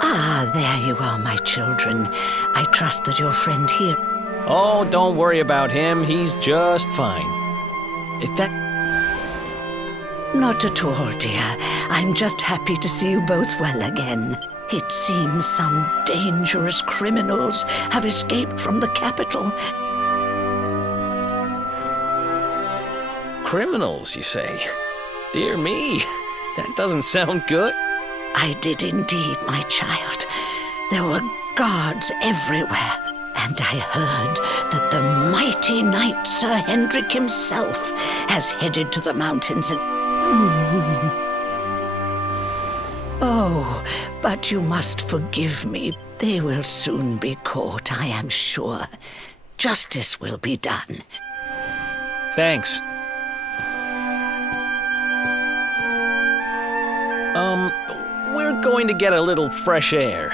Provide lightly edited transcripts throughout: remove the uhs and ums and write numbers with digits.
Ah, there you are, my children. I trust that your friend here... Oh, don't worry about him. He's just fine. If that... Not at all, dear. I'm just happy to see you both well again. It seems some dangerous criminals have escaped from the capital. Criminals, you say? Dear me, that doesn't sound good. I did indeed, my child. There were guards everywhere, and I heard that the mighty knight Sir Hendrik himself has headed to the mountains and... Oh, but you must forgive me. They will soon be caught, I am sure. Justice will be done. Thanks. We're going to get a little fresh air.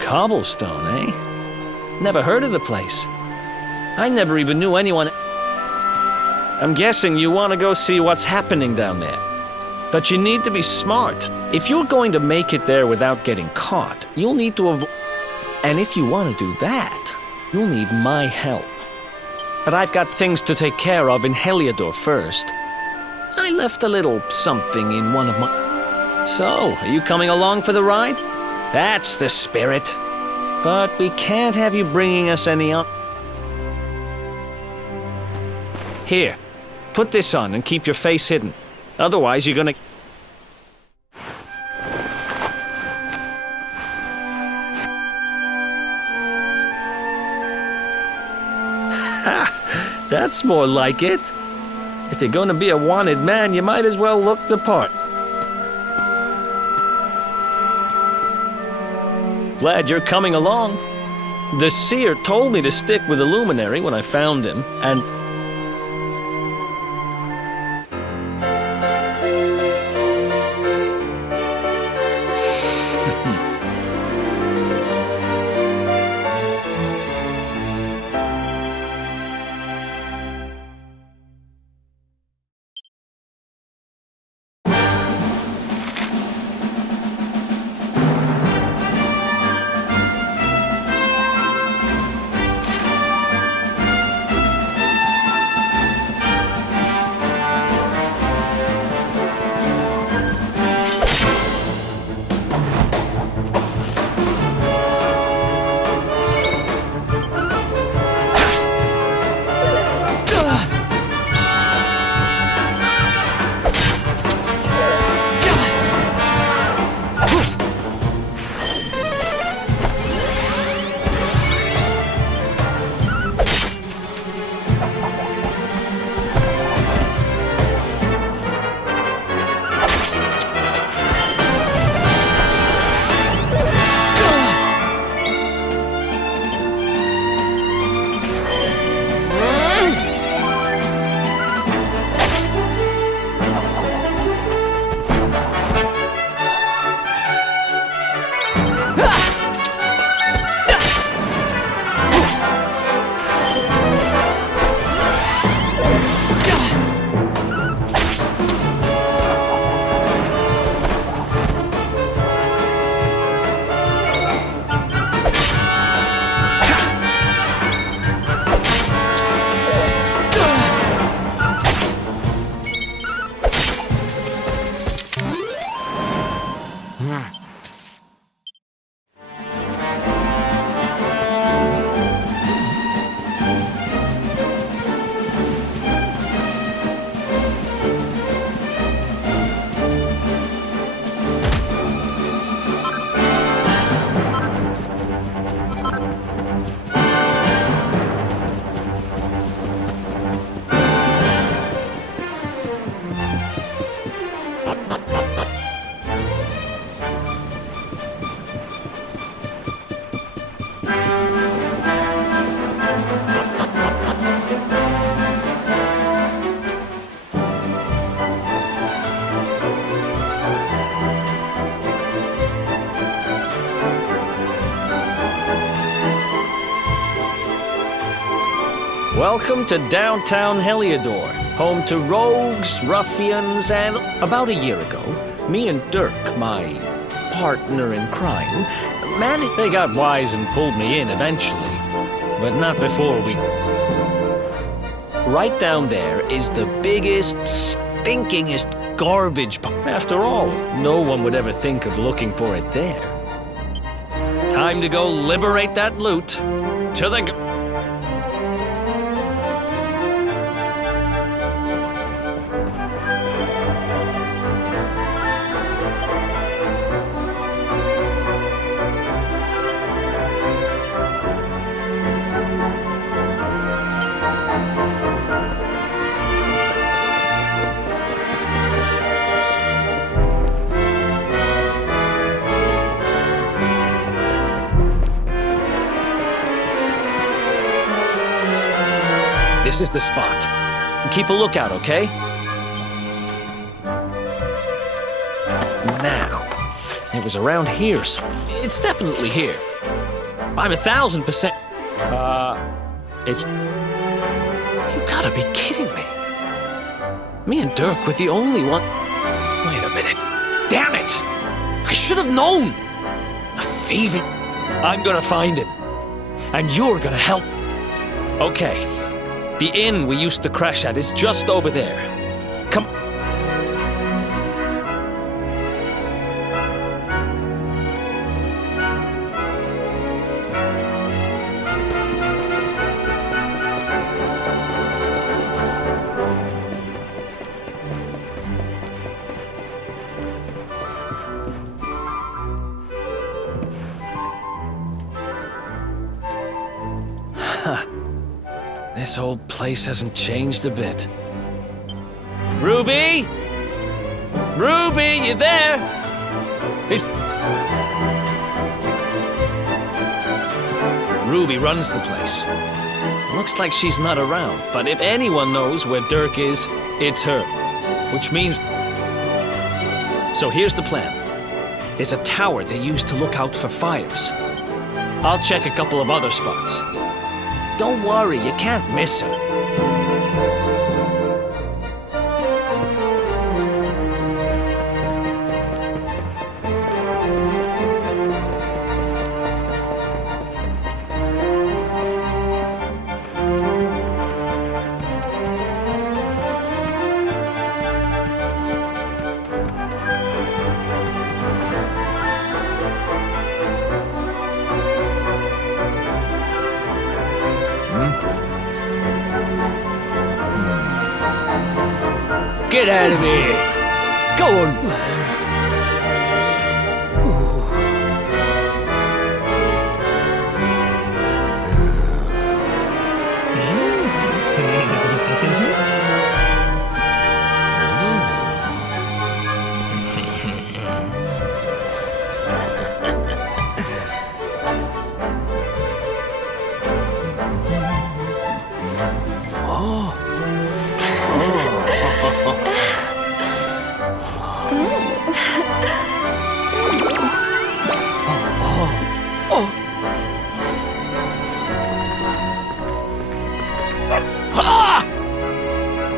Cobblestone, eh? Never heard of the place. I never even knew anyone... I'm guessing you want to go see what's happening down there. But you need to be smart. If you're going to make it there without getting caught, you'll need to avoid... And if you want to do that, you'll need my help. But I've got things to take care of in Heliodor first. I left a little something in one of my... So, are you coming along for the ride? That's the spirit. But we can't have you bringing us any up. Here, put this on and keep your face hidden. Otherwise, you're gonna... Ha! That's more like it. If you're gonna be a wanted man, you might as well look the part. Glad you're coming along. The seer told me to stick with the luminary when I found him, and... Welcome to downtown Heliodor, home to rogues, ruffians, and about a year ago, me and Dirk, my partner in crime, they got wise and pulled me in eventually, but not before we... Right down there is the biggest, stinkingest garbage. After all, no one would ever think of looking for it there. Time to go liberate that loot to the... This is the spot. Keep a lookout, okay? Now, it was around here. It's definitely here. I'm 1,000%. It's... You gotta be kidding me. Me and Dirk were the only one... Wait a minute. Damn it! I should have known! A thieving... I'm gonna find him. And you're gonna help. Okay. The inn we used to crash at is just over there. Come... This old place hasn't changed a bit. Ruby? Ruby, you there? Ruby runs the place. Looks like she's not around, but if anyone knows where Dirk is, it's her. Which means... So here's the plan. There's a tower they use to look out for fires. I'll check a couple of other spots. Don't worry, you can't miss her. Get out of here! Go on!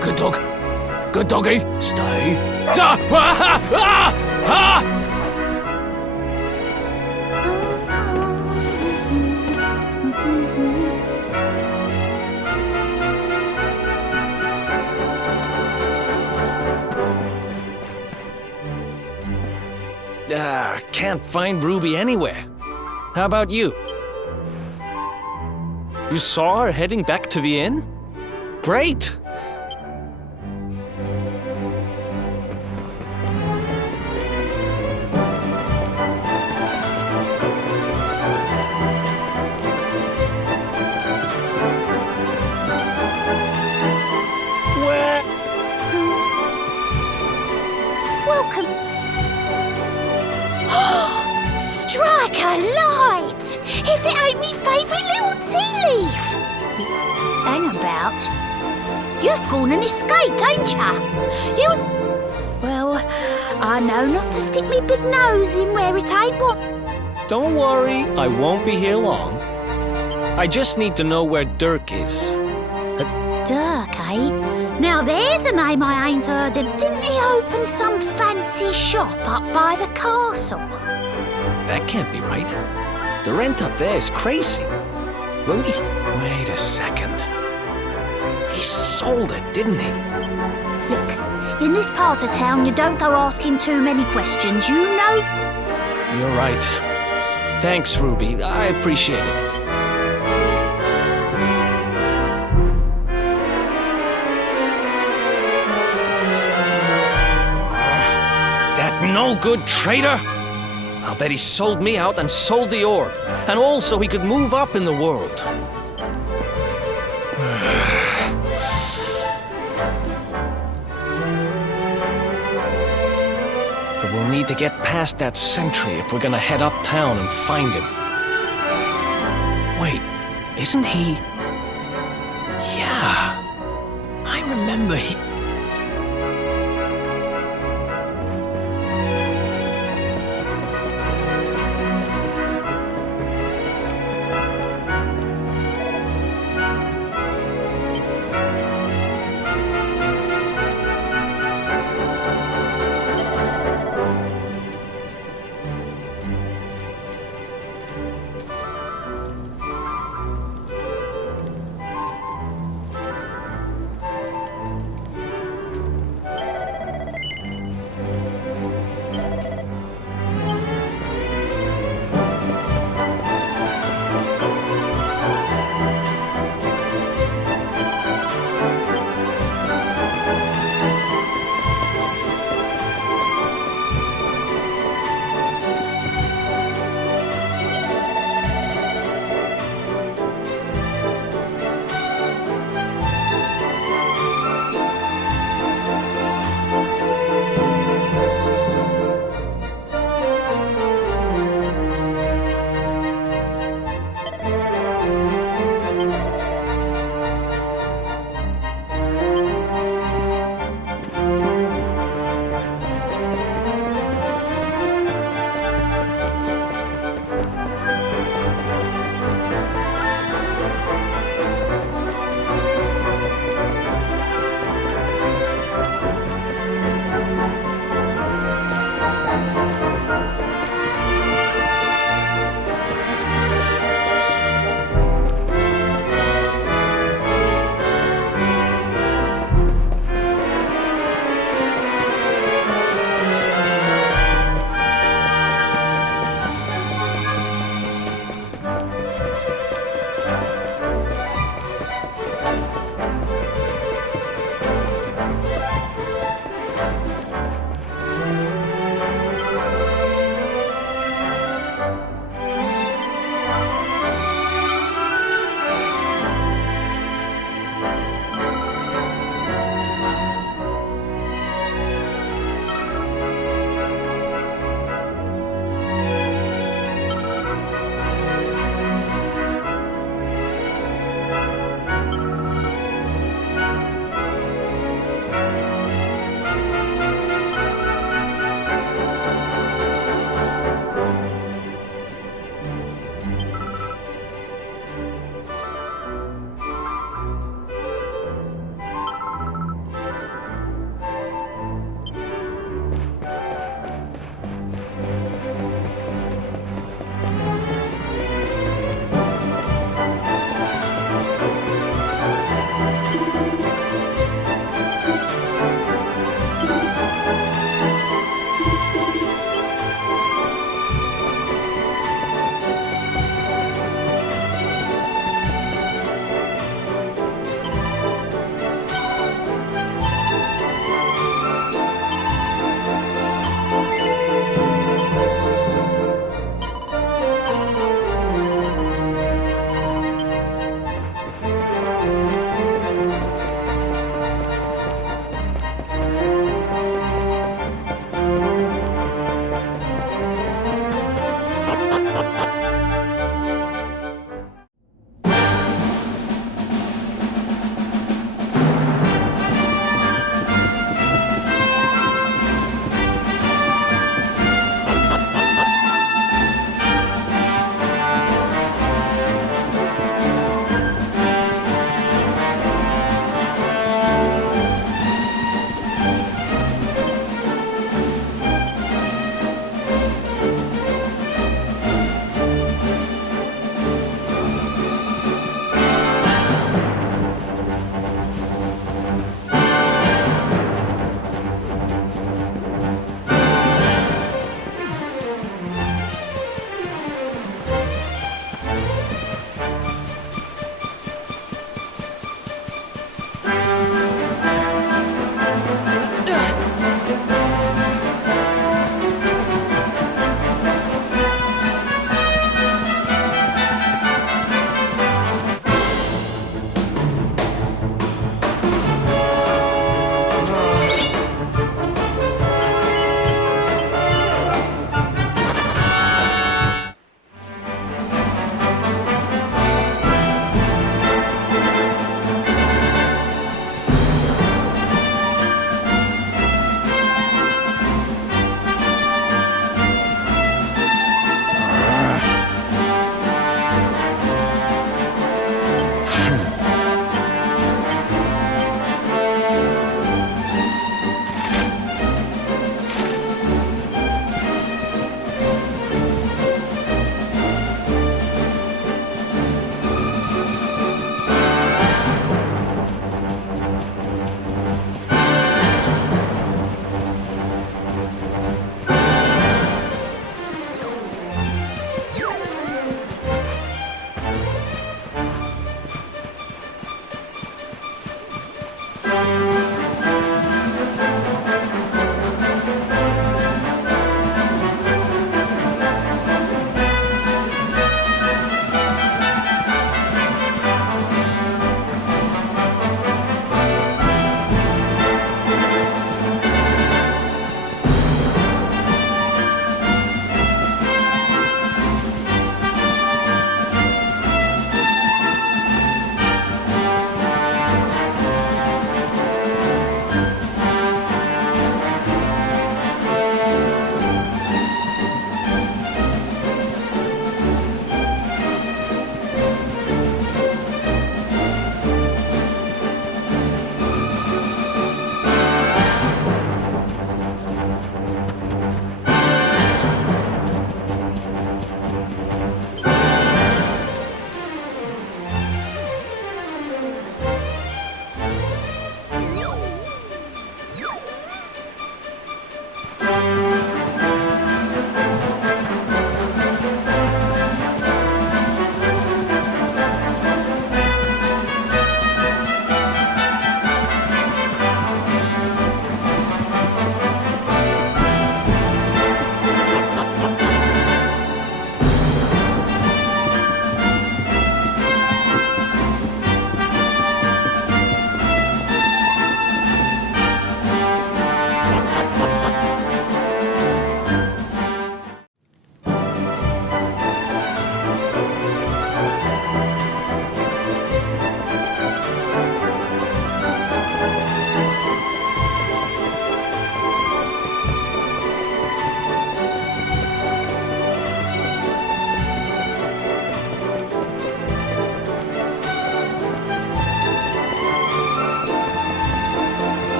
Good dog. Good doggy. Stay. Can't find Ruby anywhere. How about you? You saw her heading back to the inn? Great! Where? Welcome. Strike a light! If it ain't me favourite little tea leaf! Hang about. You've gone and escaped, ain't ya? You... Well, I know not to stick me big nose in where it ain't what... Don't worry, I won't be here long. I just need to know where Dirk is. Dirk, eh? Now there's a name I ain't heard of. Didn't he open some fancy shop up by the castle? That can't be right. The rent up there is crazy. Rudy... Wait a second. He sold it, didn't he? Look, in this part of town, you don't go asking too many questions, you know? You're right. Thanks, Ruby. I appreciate it. That no-good traitor? I'll bet he sold me out and sold the orb. And also he could move up in the world. But we'll need to get past that sentry if we're gonna head uptown and find him. Wait, isn't he... Yeah, I remember he...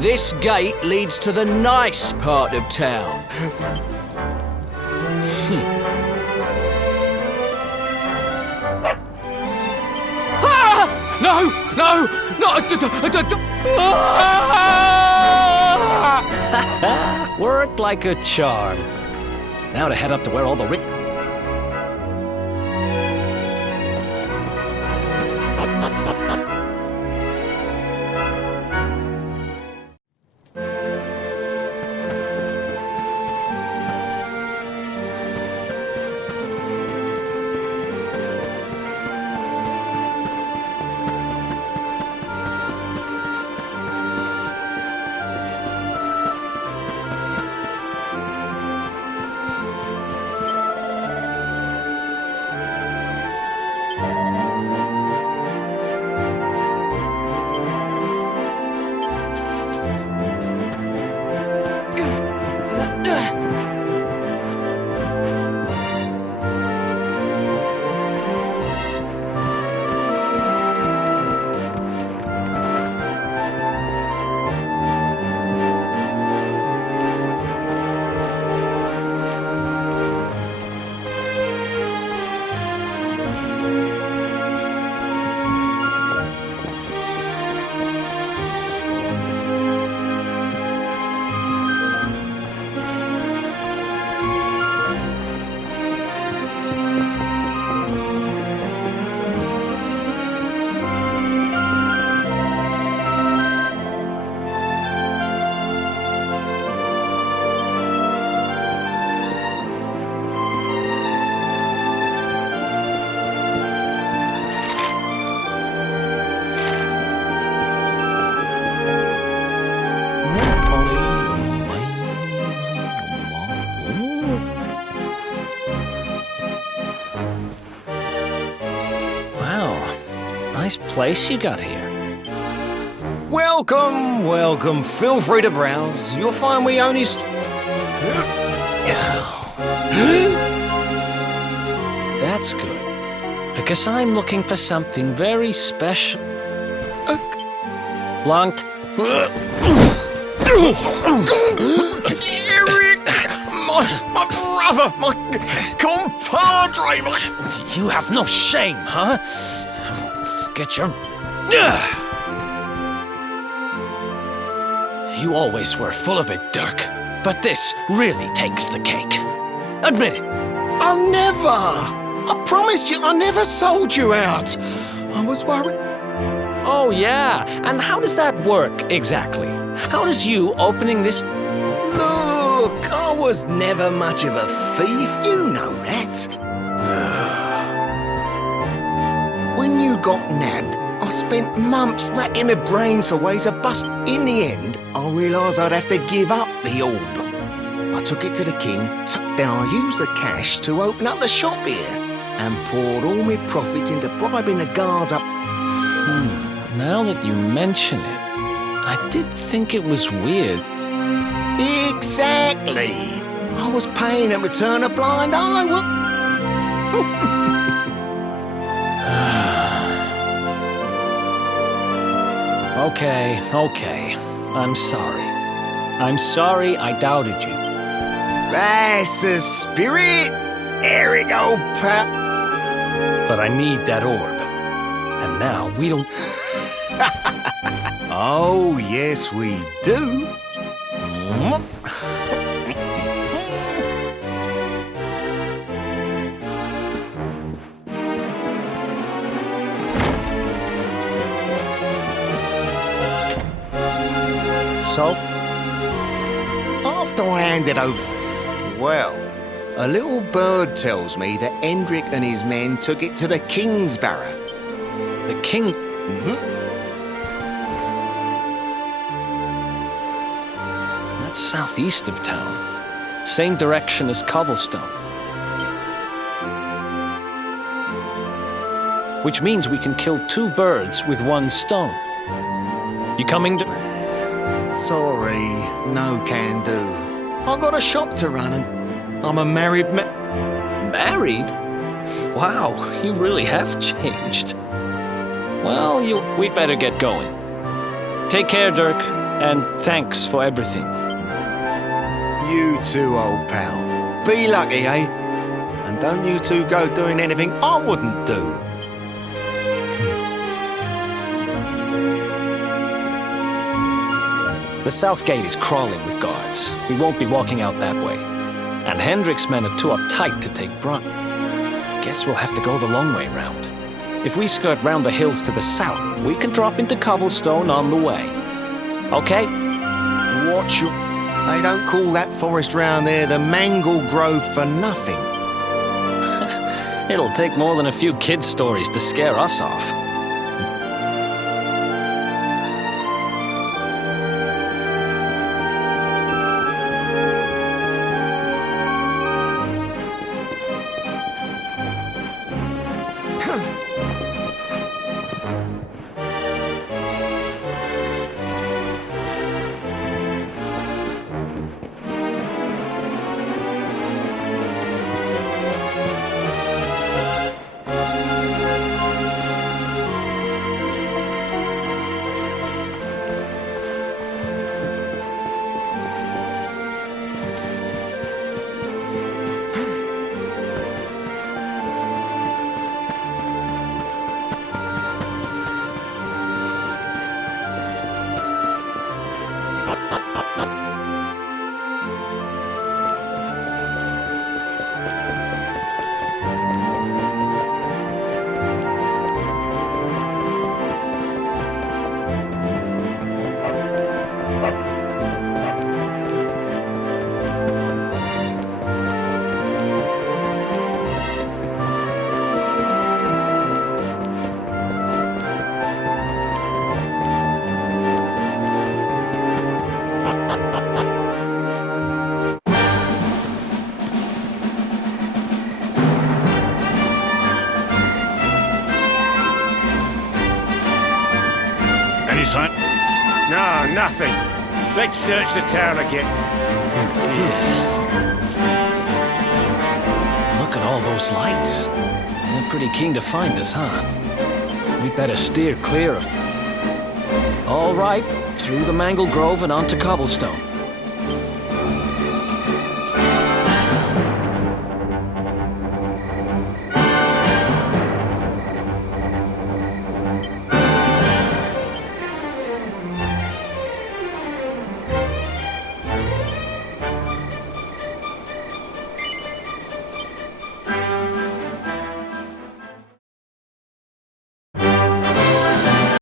This gate leads to the nice part of town. Ah! No! No! Worked like a charm. Now to head up to where all the rich... Nice place you got here. Welcome, welcome. Feel free to browse. You'll find we only That's good. Because I'm looking for something very special. Long Eric! My brother! My compadre! You have no shame, huh? Get your... You always were full of it, Dirk. But this really takes the cake. Admit it. I'll never! I promise you, I never sold you out. I was worried. Oh, yeah. And how does that work, exactly? How does you opening this... Look, I was never much of a thief. You know that. When you got nabbed, I spent months racking my brains for ways of bust. In the end, I realised I'd have to give up the orb. I took it to the king, then I used the cash to open up the shop here and poured all my profits into bribing the guards up. Now that you mention it, I did think it was weird. Exactly. I was paying them to turn a blind eye. Okay. I'm sorry. I'm sorry I doubted you. That's the spirit. Here we go, pal. But I need that orb. And now we don't... Oh, yes, we do. So? After I hand it over, well, a little bird tells me that Hendrik and his men took it to the King's Barrow. The king... That's southeast of town. Same direction as Cobblestone. Which means we can kill 2 birds with 1 stone. You coming to... Sorry, no can do. I got a shop to run and I'm a married man. Married? Wow, you really have changed. Well, we'd better get going. Take care, Dirk. And thanks for everything. You too, old pal. Be lucky, eh? And don't you two go doing anything I wouldn't do. The south gate is crawling with guards. We won't be walking out that way. And Hendrik's men are too uptight to take brunt. Guess we'll have to go the long way round. If we skirt round the hills to the south, we can drop into cobblestone on the way. Okay? Watch your... They don't call that forest round there the Mangle Grove for nothing. It'll take more than a few kid stories to scare us off. Any sign? No, nothing. Let's search the town again. Look at all those lights. They're pretty keen to find us, huh? We better steer clear of... All right, through the Mangle Grove and onto cobblestone.